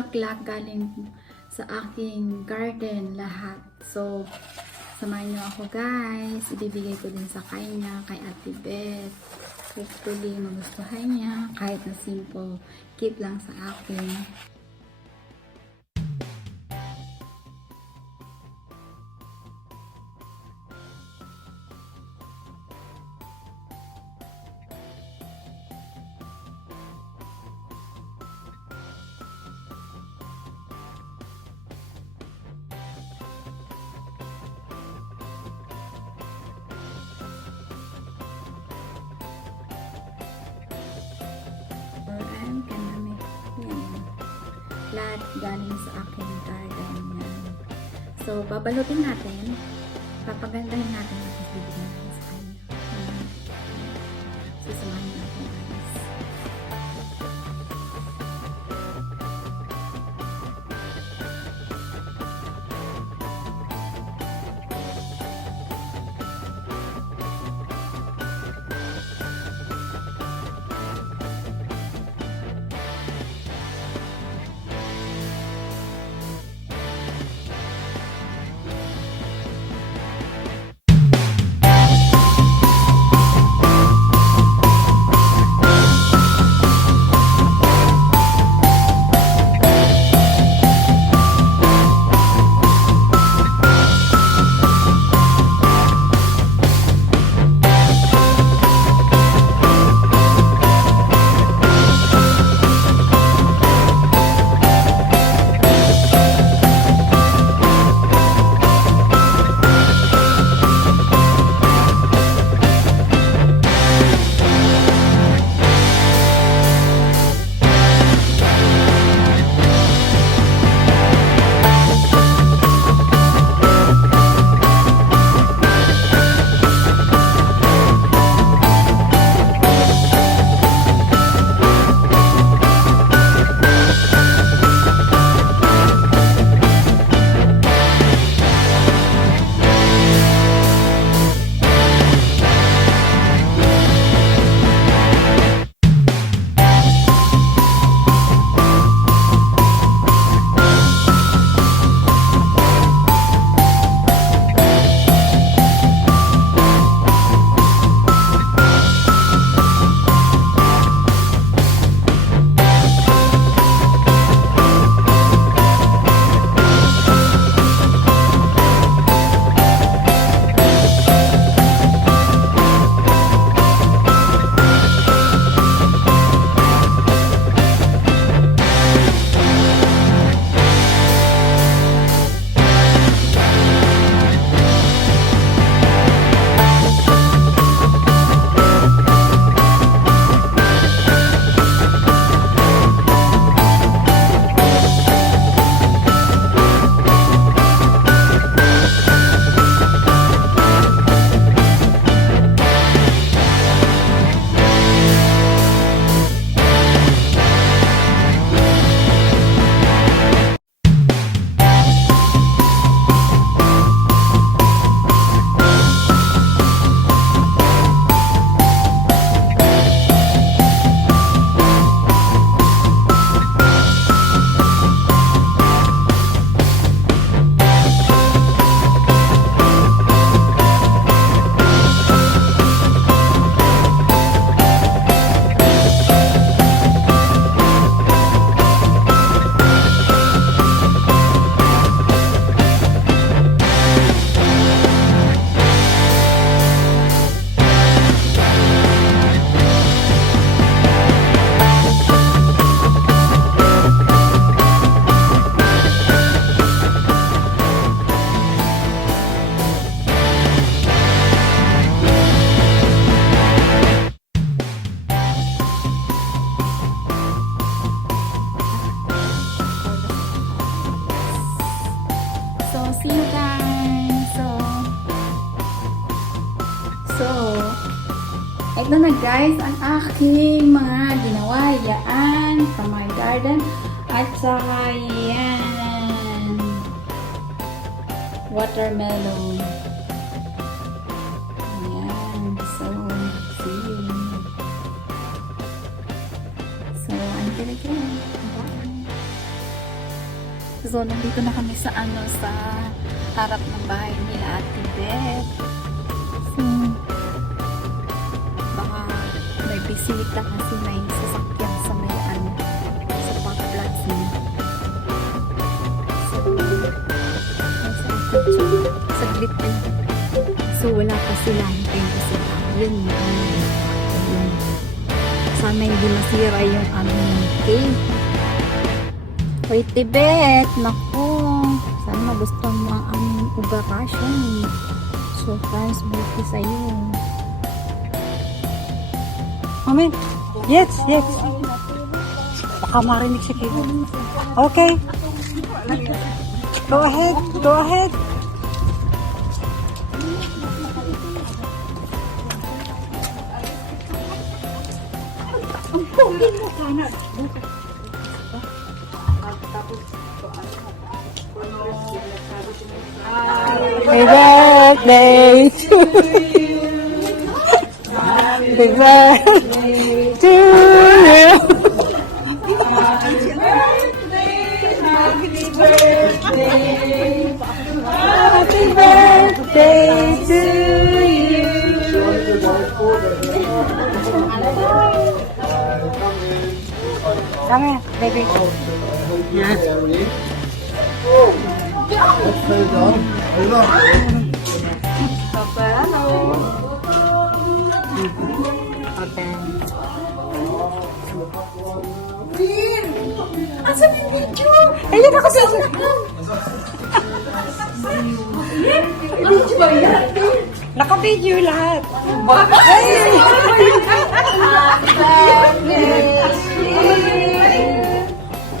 bulaklak galing sa aking garden lahat. So, samahan niyo ako guys. Ibibigay ko din sa kanya, kay Ate Beth. Hopefully, magustuhan niya. Kahit na simple, keep lang sa akin. Lahat galing sa aking garden yan. So, babalutin natin. Papagandahin natin at bibigyan natin sa kanya. Susumahin natin guys. See you guys! So, ito na guys ang aking mga ginawa yan from my garden at saka yan watermelon. Yan. So, see you. So, until again. Bye. So, nandito na kami sa sa harap ng bahay nila Ate Beth. So, baka may bisita kasi may sasakyan sa may sa pag-vlogs niya. So, saglit din. So, wala pa sila. Hintayin ko sila. Yun. Sana hindi masira yung aming cake. Hoy, Tibet! Naku! Sana magustuhan mo ang aming operasyon. Surprise birthday sa'yo. Amen. Yes, yes. Baka marinig si Kiko. Okay. Go ahead. Go ahead. Ang pogi mo sana. Happy birthday to you. Happy birthday to you. Happy birthday to you. Come here, baby. Yeah. Asan yung video? Ayun ako sa video ba yan? Naka-video lahat.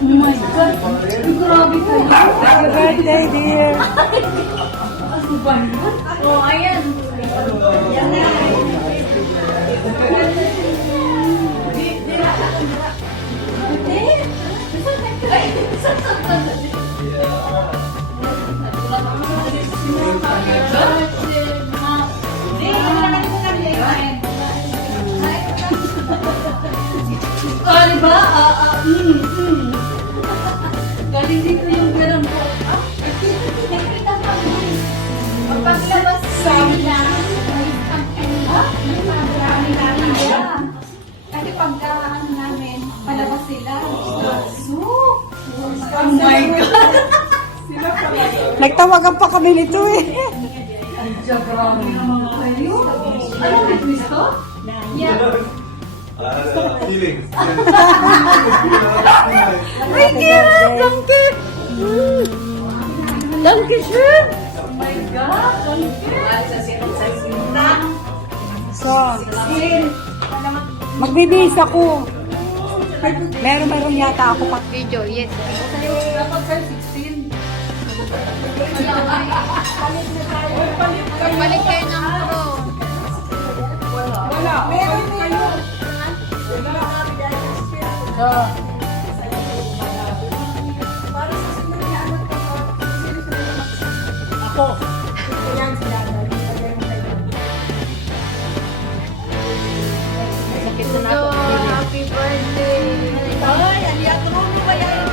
Oh my God! Grabe kayo! Happy birthday, dear! Oh, ayan! Yan na! Diba? Galing dito yung ganun ko. Nakita pa mo. Paglabas sa nila, kasi pagka namin, palabas sila. Oh my God! Nagtawagan pa kami nito eh. Grabe naman kayo. Ano yung gusto? Yeah. Feelings. Ay, danke! Danke schön! Oh my God! So, magbibihis ako. Meron yata ako pa. Video, yes. Dapat sa 16. Balik kayo ng pro. Wala. Meron kayo. Para sa sunod na ano to, ako. Yan sila. Happy birthday! Ay, aliyato mo ba yan?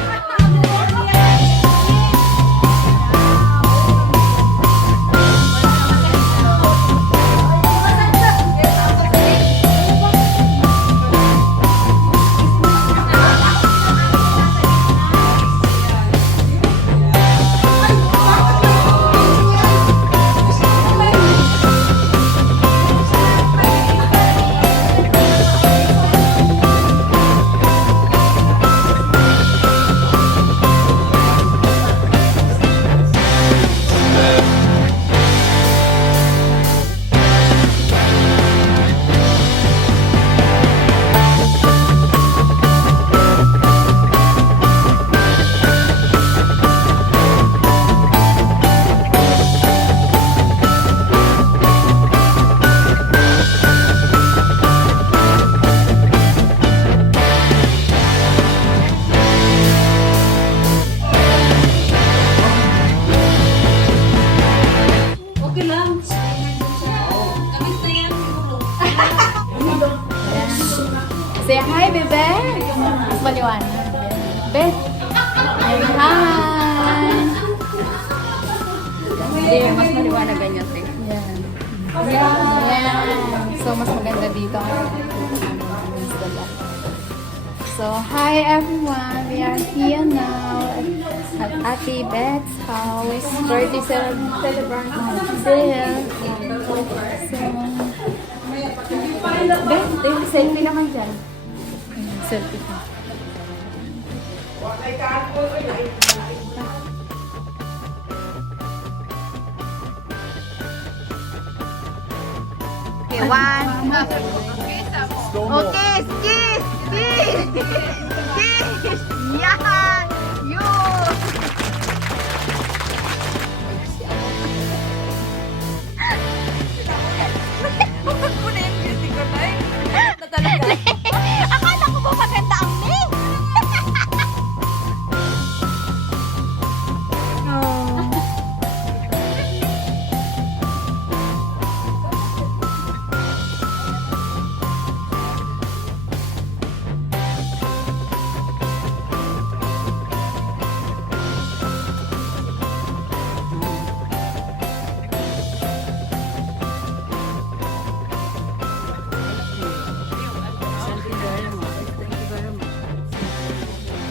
dito ang So, hi everyone! We are here now at Ate Beth's house. Birthday celebrant there. So, Beth, selfie naman dyan. Selfie ka. Okay, one. Okay, kiss! Kiss! Kiss! Yan! Yun! Huwag mo na yung beauty ko na eh. Na talaga. Akala ko ba maganda ang me? Oh.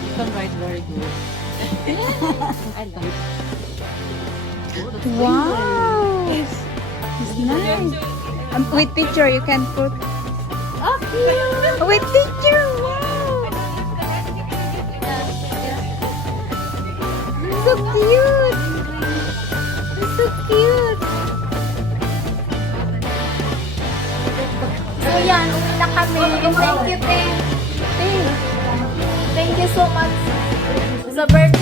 You can write very good. I like Wow! It's nice. With teacher, you can put. Oh, cute! With teacher, wow! So cute! So cute! So yan, uwi na kami. Thank you, Teng. Thank you so much sa birthday.